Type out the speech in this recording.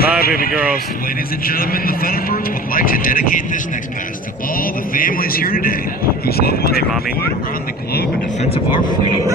Bye, baby girls. Ladies and gentlemen, the Thunderbirds would like to dedicate this next pass to all the families here today whose loved ones are Mommy. deployed around the globe in defense of our freedom.